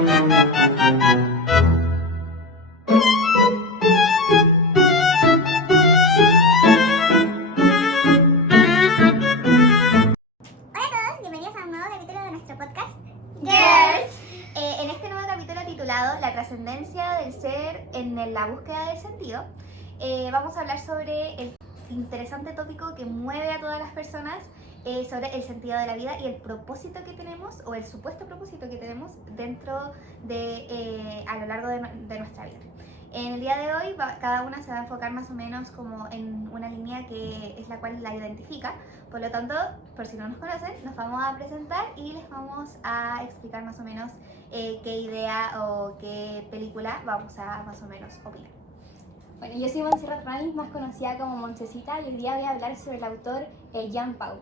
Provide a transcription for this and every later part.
bienvenidos a un nuevo capítulo de nuestro podcast Girls. En este nuevo capítulo titulado La trascendencia del ser en la búsqueda del sentido, vamos a hablar sobre el interesante tópico que mueve a todas las personas, sobre el sentido de la vida y el propósito que tenemos, o el supuesto propósito que tenemos dentro de, a lo largo de nuestra vida. En el día de hoy cada una se va a enfocar más o menos como en una línea que es la cual la identifica. Por lo tanto, por si no nos conocen, nos vamos a presentar y les vamos a explicar más o menos qué idea o qué película vamos a más o menos opinar. Bueno, yo soy Montserrat Ramis, más conocida como Monchecita, y hoy día voy a hablar sobre el autor Jean Paul.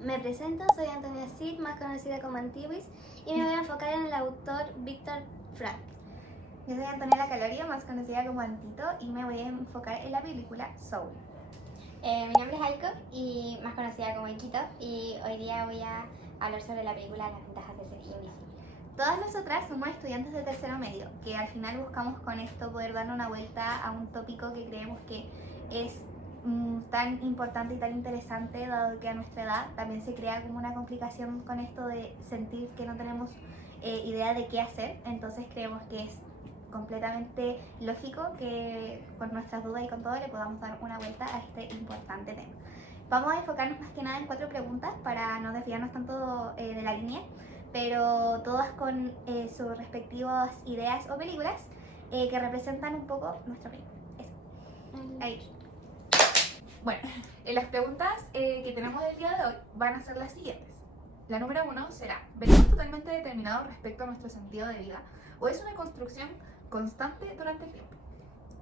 Me presento, soy Antonia Cid, más conocida como Antiwis, y me voy a enfocar en el autor Viktor Frankl. Yo soy Antonella Calorio, más conocida como Antito, y me voy a enfocar en la película Soul. Mi nombre es Aiko, y más conocida como Ikito, y hoy día voy a hablar sobre la película Las ventajas de ser invisible. Todas nosotras somos estudiantes de tercero medio, que al final buscamos con esto poder darle una vuelta a un tópico que creemos que es tan importante y tan interesante, dado que a nuestra edad también se crea como una complicación con esto de sentir que no tenemos idea de qué hacer. Entonces creemos que es completamente lógico que con nuestras dudas y con todo le podamos dar una vuelta a este importante tema. Vamos a enfocarnos más que nada en 4 preguntas para no desviarnos tanto de la línea, pero todas con sus respectivas ideas o películas que representan un poco nuestra película. Eso. Ahí. Bueno, las preguntas que tenemos del día de hoy van a ser las siguientes. La número 1 será: ¿venimos totalmente determinados respecto a nuestro sentido de vida o es una construcción constante durante el tiempo?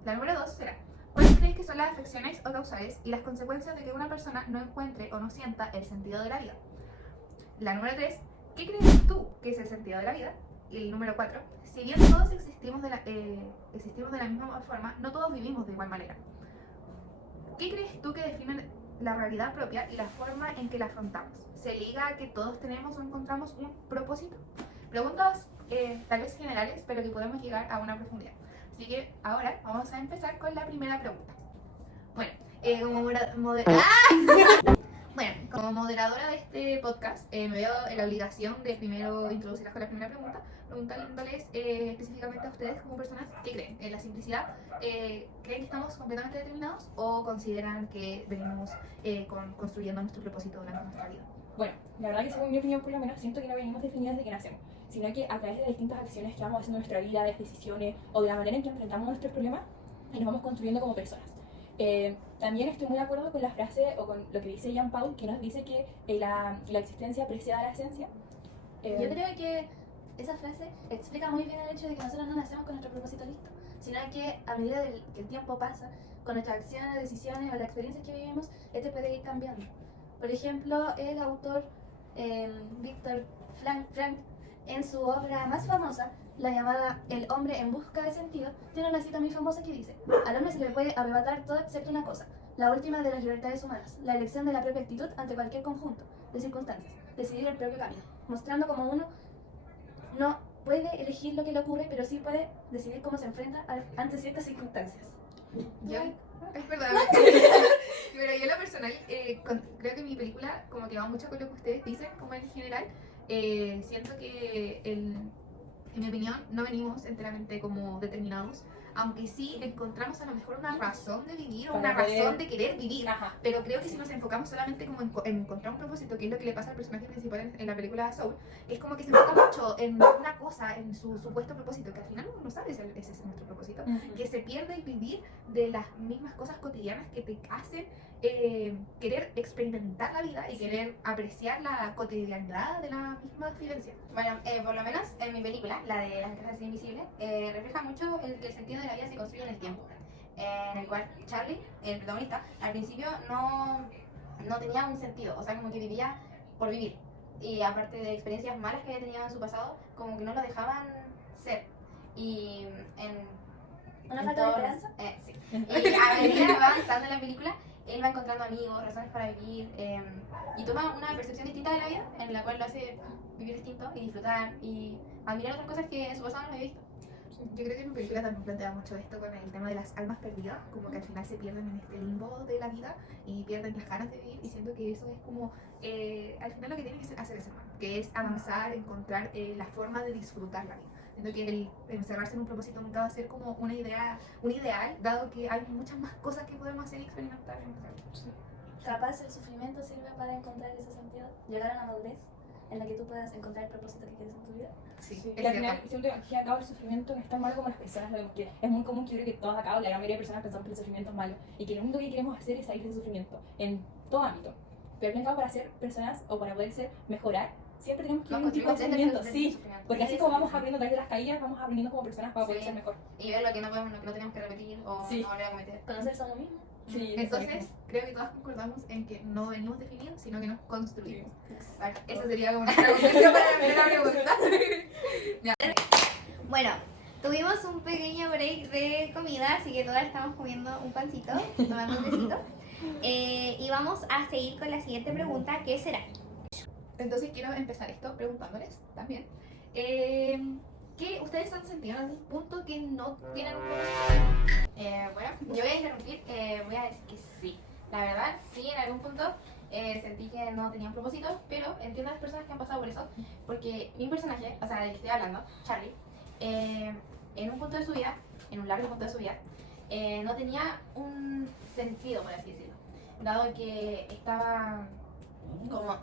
La número 2 será: ¿cuáles creéis que son las afecciones o causales y las consecuencias de que una persona no encuentre o no sienta el sentido de la vida? La número 3: ¿qué crees tú que es el sentido de la vida? Y el número 4: si bien todos existimos de la misma forma, no todos vivimos de igual manera. ¿Qué crees tú que define la realidad propia y la forma en que la afrontamos? ¿Se liga a que todos tenemos o encontramos un propósito? Preguntas tal vez generales, pero que podemos llegar a una profundidad. Así que ahora vamos a empezar con la primera pregunta. Bueno, como moderadora de este podcast, me veo en la obligación de primero introducirlas con la primera pregunta, preguntándoles específicamente a ustedes como personas qué creen. En la simplicidad, ¿creen que estamos completamente determinados o consideran que venimos construyendo nuestro propósito durante nuestra vida? Bueno, la verdad que según mi opinión por lo menos siento que no venimos definidas desde que nacemos, sino que a través de distintas acciones que vamos haciendo en nuestra vida, de decisiones o de la manera en que enfrentamos nuestros problemas, nos vamos construyendo como personas. También estoy muy de acuerdo con la frase o con lo que dice Jean Paul, que nos dice que la existencia precede a la esencia. Yo creo que esa frase explica muy bien el hecho de que nosotros no nacemos con nuestro propósito listo, sino que a medida que el tiempo pasa, con nuestras acciones, decisiones o las experiencias que vivimos, este puede ir cambiando. Por ejemplo, el autor Viktor Frankl, en su obra más famosa, la llamada El hombre en busca de sentido, tiene una cita muy famosa que dice: al hombre se le puede arrebatar todo excepto una cosa, la última de las libertades humanas, la elección de la propia actitud ante cualquier conjunto de circunstancias, decidir el propio camino, mostrando como uno no puede elegir lo que le ocurre, pero sí puede decidir cómo se enfrenta ante ciertas circunstancias. Yo, es verdad, pero yo en lo personal creo que mi película como que va mucho con lo que ustedes dicen, como en general. Siento que en mi opinión no venimos enteramente como determinados, aunque sí encontramos a lo mejor una razón de vivir o una razón de querer vivir. Ajá. Pero creo que si nos enfocamos solamente como en encontrar un propósito, que es lo que le pasa al personaje principal en la película Soul, que es como que se enfoca mucho en una cosa, en su supuesto propósito, que al final uno no sabe si ese es nuestro propósito, que se pierde el vivir de las mismas cosas cotidianas que te hacen querer experimentar la vida y querer apreciar la cotidianidad de la misma vivencia. Bueno, por lo menos en mi película, la de Las ventajas de ser invisible, refleja mucho que el sentido de la vida se construye en el tiempo, en el cual Charlie, el protagonista, al principio no tenía un sentido, o sea, como que vivía por vivir, y aparte de experiencias malas que había tenido en su pasado, como que no lo dejaban ser, y ¿Una falta de esperanza? Sí. Y a medida que va avanzando en la película, él va encontrando amigos, razones para vivir, y toma una percepción distinta de la vida, en la cual lo hace vivir distinto y disfrutar y admirar otras cosas que en su pasado no había visto. Yo creo que mi película también plantea mucho esto con el tema de las almas perdidas, como que al final se pierden en este limbo de la vida y pierden las ganas de vivir, y siento que eso es como, al final lo que tiene que hacer el ser humano, que es avanzar, encontrar la forma de disfrutar la vida. Siento que el encerrarse en un propósito nunca va a ser como una idea, un ideal, dado que hay muchas más cosas que podemos hacer y experimentar en nuestra vida. Capaz el sufrimiento sirve para encontrar ese sentido, llegar a una madurez en la que tú puedas encontrar el propósito que quieres en tu vida. Sí, Sí, y al final, siento que al fin y al cabo el sufrimiento no es tan malo como las personas lo ven, porque es muy común que yo creo que todos acá, o la gran mayoría de personas pensamos que el sufrimiento es malo, y que lo único que queremos hacer es salir de ese sufrimiento, en todo ámbito. Pero al fin y al cabo, para ser personas, o para poder mejorar, siempre tenemos que vivir un tipo de sufrimiento, sí, porque así como vamos aprendiendo a través de las caídas, vamos aprendiendo como personas para poder Sí. ser mejor. Y ver lo que no podemos, lo que no tenemos que repetir o Sí. no volver a cometer. Conocerse a uno mismo. Sí, Entonces, creo que todas concordamos en que no venimos definidos, sino que nos construimos. Vale, esa sería como nuestra conclusión para la primera pregunta. Bueno, tuvimos un pequeño break de comida, así que todas estamos comiendo un pancito, tomando un tecito. Y vamos a seguir con la siguiente pregunta, ¿qué será? Entonces quiero empezar esto preguntándoles también. ¿Qué ustedes han sentido en algún punto que no tienen un propósito? Bueno, yo voy a interrumpir, voy a decir que sí. La verdad, sí, en algún punto sentí que no tenía un propósito, pero entiendo a las personas que han pasado por eso, porque mi personaje, o sea, del que estoy hablando, Charlie, en un punto de su vida, en un largo punto de su vida, no tenía un sentido, por así decirlo, dado que estaba como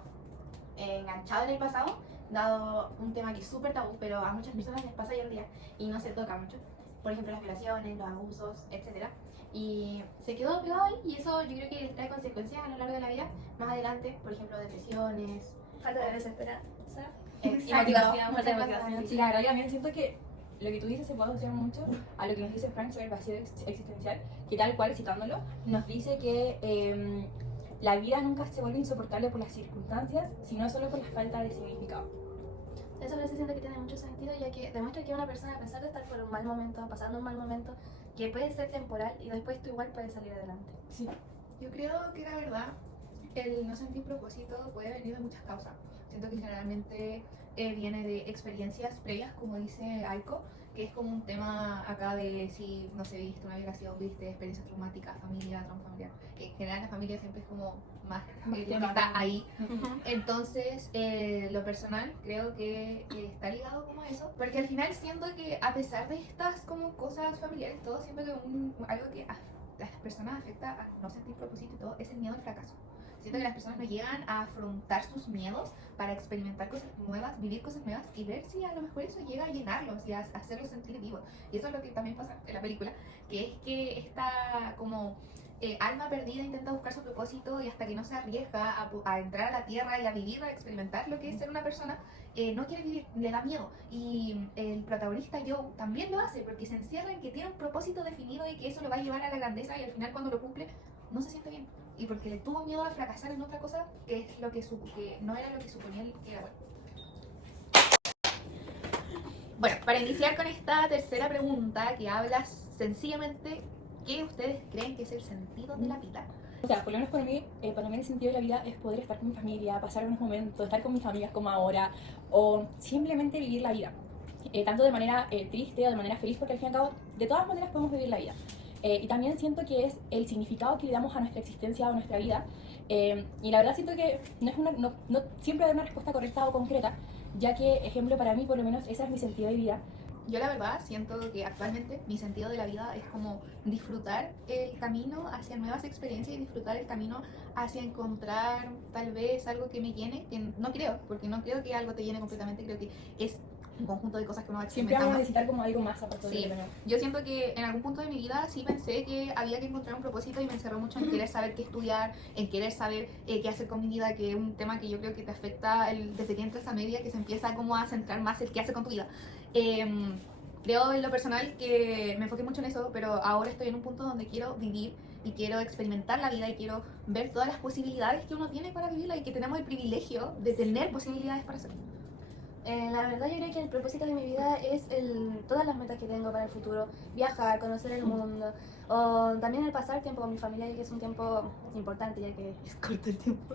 enganchado en el pasado, dado un tema que es súper tabú, pero a muchas personas les pasa hoy en día y no se toca mucho. Por ejemplo, las violaciones, los abusos, etc. Y se quedó pegado ahí, y eso yo creo que trae consecuencias a lo largo de la vida, más adelante, por ejemplo, depresiones, Falta de desesperanza. y motivación, falta de motivación. Sí, la verdad, yo también siento que lo que tú dices se puede asociar mucho a lo que nos dice Frank sobre el vacío existencial, que tal cual, citándolo, nos dice que la vida nunca se vuelve insoportable por las circunstancias, sino solo por la falta de significado. Eso me siento que tiene mucho sentido, ya que demuestra que una persona, a pesar de estar por un mal momento, pasando un mal momento, que puede ser temporal y después tú igual puedes salir adelante. Sí. Yo creo que la verdad, el no sentir propósito puede venir de muchas causas. Siento que generalmente viene de experiencias previas, como dice Aiko, que es como un tema acá de si, no sé, viste una violación, viste experiencias traumáticas, familia, trauma familiar. En general la familia siempre es como más lo que está ahí. Entonces, lo personal creo que está ligado como a eso, porque al final siento que a pesar de estas como cosas familiares, todo siento que algo que a las personas afecta a no sentir propósito y todo es el miedo al fracaso. Siento que las personas no llegan a afrontar sus miedos para experimentar cosas nuevas, vivir cosas nuevas y ver si a lo mejor eso llega a llenarlos y a hacerlos sentir vivos. Y eso es lo que también pasa en la película, que es que esta como alma perdida intenta buscar su propósito, y hasta que no se arriesga a entrar a la tierra y a vivir, a experimentar lo que es ser una persona, no quiere vivir, le da miedo. Y el protagonista Joe también lo hace, porque se encierra en que tiene un propósito definido y que eso lo va a llevar a la grandeza, y al final cuando lo cumple no se siente bien. Y porque le tuvo miedo a fracasar en otra cosa que es lo que no era lo que suponía que era bueno. Bueno, para iniciar con esta tercera pregunta que habla sencillamente, ¿qué ustedes creen que es el sentido de la vida? O sea, por lo menos para mí el sentido de la vida es poder estar con mi familia, pasar unos momentos, estar con mis amigas como ahora, o simplemente vivir la vida. Tanto de manera triste o de manera feliz, porque al fin y al cabo, de todas maneras podemos vivir la vida. Y también siento que es el significado que le damos a nuestra existencia o a nuestra vida. Y la verdad siento que no siempre hay una respuesta correcta o concreta, ya que, ejemplo, para mí por lo menos ese es mi sentido de vida. Yo la verdad siento que actualmente mi sentido de la vida es como disfrutar el camino hacia nuevas experiencias y disfrutar el camino hacia encontrar tal vez algo que me llene, que no creo, porque no creo que algo te llene completamente, creo que es un conjunto de cosas que uno va Siempre experimentando. vamos a necesitar como algo más aparte Sí. de lo que Yo siento que en algún punto de mi vida sí pensé que había que encontrar un propósito, y me encerró mucho en querer saber qué estudiar, en querer saber qué hacer con mi vida, que es un tema que yo creo que te afecta desde que entras a media, que se empieza como a centrar más el qué hacer con tu vida. Creo en lo personal que me enfoqué mucho en eso, pero ahora estoy en un punto donde quiero vivir y quiero experimentar la vida y quiero ver todas las posibilidades que uno tiene para vivirla, y que tenemos el privilegio de tener posibilidades para hacerlo. La verdad yo creo que el propósito de mi vida es todas las metas que tengo para el futuro, viajar, conocer el mundo, o también el pasar tiempo con mi familia, ya que es un tiempo importante, ya que es corto el tiempo.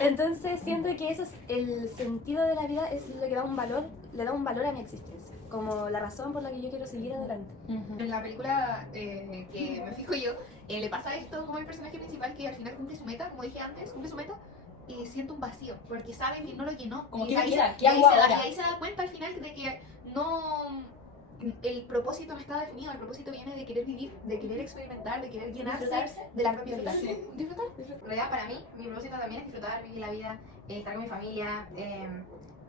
Entonces siento que eso es el sentido de la vida, es lo que da un valor, le da un valor a mi existencia, como la razón por la que yo quiero seguir adelante. En la película que me fijo yo, le pasa esto como el personaje principal que al final cumple su meta, como dije antes, cumple su meta y siente un vacío, porque sabe que no lo llenó. Como y que ahí, queda, ¿qué y ahí hago se da, ahora? y ahí se da cuenta al final de que no, el propósito no está definido, el propósito viene de querer vivir, de querer experimentar, de querer llenarse de la propia vida. Disfrutar. En realidad, para mí, mi propósito también es disfrutar, vivir la vida, estar con mi familia,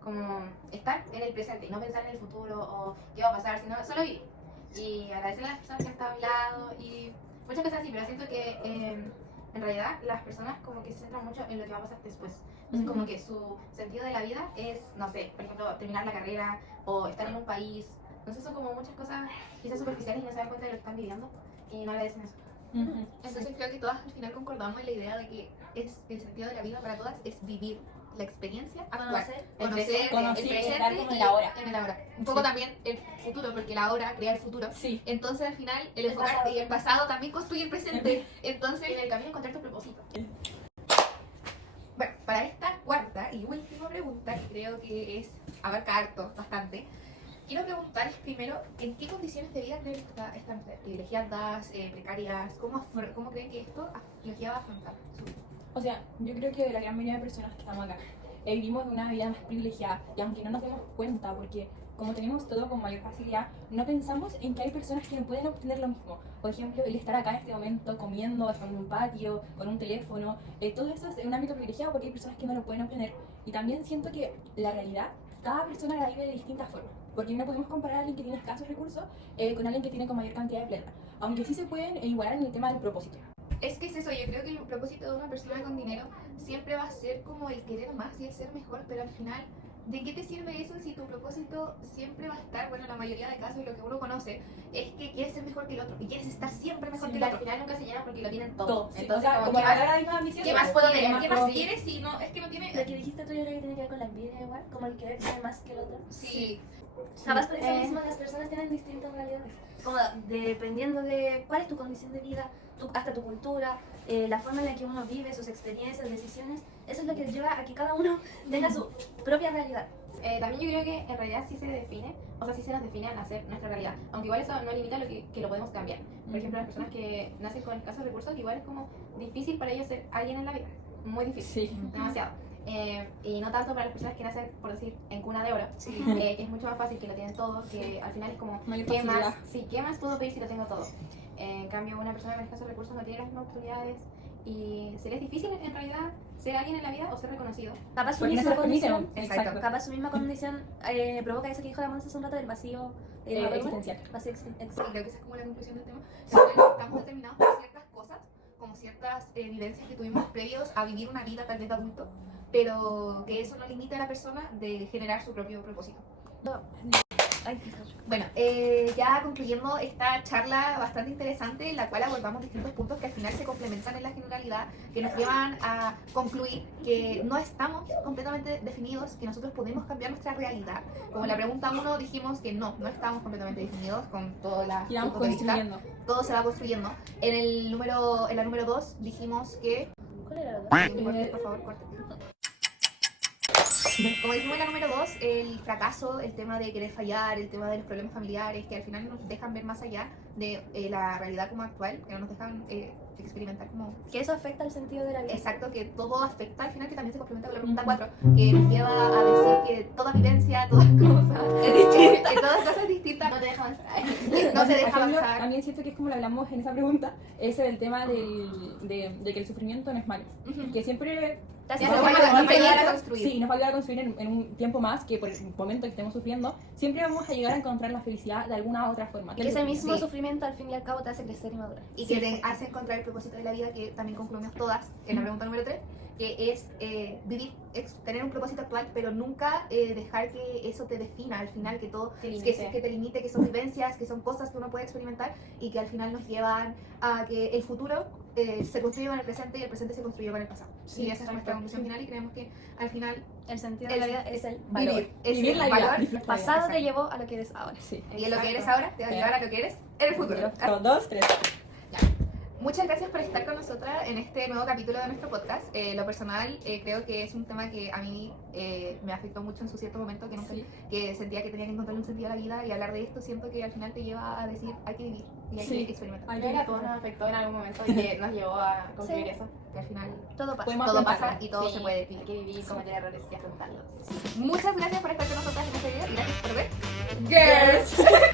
como estar en el presente y no pensar en el futuro o qué va a pasar, sino solo vivir. Y agradecer a las personas que han estado a mi lado y muchas cosas así, pero siento que en realidad las personas como que se centran mucho en lo que va a pasar después. Entonces como que su sentido de la vida es, no sé, por ejemplo, terminar la carrera o estar en un país. Entonces son como muchas cosas quizás superficiales y no se dan cuenta de lo que están viviendo y no agradecen eso. Entonces creo que todas al final concordamos en la idea de que es el sentido de la vida para todas es vivir la experiencia, actuar, conocer Conocer, el presente estar como en y la hora. en el ahora. Un poco Sí. también el futuro, porque la hora crea el futuro. Sí. Entonces al final el enfocarte y el pasado también construye el presente. Entonces En el camino encontrar tu propósito. bueno, para esta cuarta y última pregunta, que creo que es abarca harto, bastante, quiero preguntarles primero, ¿en qué condiciones de vida creen que están ustedes? ¿Privilegiadas, precarias? ¿Cómo creen que esto los lleva a afrontar su vida? O sea, yo creo que la gran mayoría de personas que estamos acá vivimos una vida más privilegiada y aunque no nos demos cuenta, porque como tenemos todo con mayor facilidad, no pensamos en que hay personas que no pueden obtener lo mismo. Por ejemplo, el estar acá en este momento comiendo, estando en un patio, con un teléfono, todo eso es un ámbito privilegiado porque hay personas que no lo pueden obtener. Y también siento que la realidad, cada persona la vive de distintas formas, porque no podemos comparar a alguien que tiene escasos recursos con alguien que tiene con mayor cantidad de plata, aunque sí se pueden igualar en el tema del propósito. Es que es eso, yo creo que el propósito de una persona con dinero siempre va a ser como el querer más y el ser mejor, pero al final, ¿de qué te sirve eso si tu propósito siempre va a estar, bueno, en la mayoría de casos lo que uno conoce es que quieres ser mejor que el otro y quieres estar siempre mejor Sí, que el Al otro? final nunca se llena porque lo tienen todo. Todo. Sí, Entonces, o sea, como ¿qué más- la misma ambición. ¿Qué más puedo Sí, tener? ¿Qué más puedo- quieres si no, es que no tiene... Lo que dijiste tú yo creo que tiene que ver con la envidia igual, como el querer ser más que el otro. Sí, Capaz por eso mismo las personas tienen distintas realidades. Como dependiendo de cuál es tu condición de vida, hasta tu cultura, la forma en la que uno vive, sus experiencias, decisiones, eso es lo que lleva a que cada uno tenga su propia realidad. También yo creo que en realidad sí se define, o sea, sí se nos define al nacer nuestra realidad, aunque igual eso no limita lo que lo podemos cambiar. Por ejemplo, las personas que nacen con escasos recursos, igual es como difícil para ellos ser alguien en la vida, muy difícil, Sí. demasiado. Y no tanto para las personas que nacen, por decir, en cuna de oro, que es mucho más fácil, que lo tienen todo, que al final es como, Mayor ¿qué más? facilidad. Sí, ¿qué más puedo pedir si lo tengo todo? En cambio, una persona con escasos recursos no tiene las mismas oportunidades y se le es difícil en realidad ser alguien en la vida o ser reconocido. Capaz su Porque no se misma los permiten. condición, Exacto. capaz su misma condición provoca eso que dijo la Monza hace un rato del vacío Existencial. vacío sí, existencial. creo que esa es como la conclusión del tema. Al final estamos determinados por ciertas cosas, como ciertas vivencias que tuvimos previos a vivir una vida tal vez de adulto, pero que eso no limita a la persona de generar su propio propósito. Ay, Bueno, ya concluyendo esta charla bastante interesante, en la cual abordamos distintos puntos que al final se complementan en la generalidad, que nos llevan a concluir que no estamos completamente definidos, que nosotros podemos cambiar nuestra realidad. Como en la pregunta 1 dijimos que no estamos completamente definidos con todas las Y vamos puntos de vista. construyendo. Todo se va construyendo. En la número 2 dijimos que... ¿Cuál era la otra? Corte, por favor, corte. Como dijimos en la número 2, el fracaso, el tema de querer fallar, el tema de los problemas familiares, que al final nos dejan ver más allá de la realidad como actual, que no nos dejan experimentar como... Que eso afecta al sentido de la vida. Exacto, que todo afecta al final, que también se complementa con la pregunta 4, que nos lleva a decir que toda vivencia, toda cosa es distinta, que todas cosas distintas No te dejan avanzar. no se deja Por ejemplo, avanzar. también siento que es como lo hablamos en esa pregunta, ese del tema de que el sufrimiento no es malo. Ujú. Que siempre Te hace Ya, nos nos va va a a ayudar a ayudar construir. Sí, nos va a ayudar a construir en un tiempo más que por el momento que estemos sufriendo, siempre vamos a llegar a encontrar la felicidad de alguna otra forma. Y que ese mismo Sí. sufrimiento al fin y al cabo te hace crecer y madurar. Y que te hace encontrar el propósito de la vida, que también concluimos todas en la pregunta número 3, que es vivir, tener un propósito actual, pero nunca dejar que eso te defina al final, que todo Te que limite. te limite, que son vivencias, que son cosas que uno puede experimentar y que al final nos llevan a que el futuro se construye con el presente y el presente se construye con el pasado. Sí, y esa es nuestra exacto. conclusión final y creemos que al final El sentido de la vida es el valor. vivir, es Vivir el la vida, valor. disfrutar la vida. Pasado te llevó a lo que eres ahora. Sí. Y en lo que eres ahora te va a llevar a lo que eres en el futuro. 1, 2, 3. Muchas gracias por estar con nosotras en este nuevo capítulo de nuestro podcast. Lo personal, creo que es un tema que a mí me afectó mucho en su cierto momento, que, nunca, que sentía que tenía que encontrarle un sentido a la vida, y hablar de esto siento que al final te lleva a decir hay que vivir y hay Sí. que experimentar. Hay Creo que a que todos nos afectó en algún momento y que nos llevó a concluir Sí. eso. Que al final Todo pasa. Podemos todo afrontarlo. pasa y todo Sí, se puede Hay vivir. que vivir, cometer errores y afrontarlos. Muchas gracias por estar con nosotras en este video y gracias por ver Girls.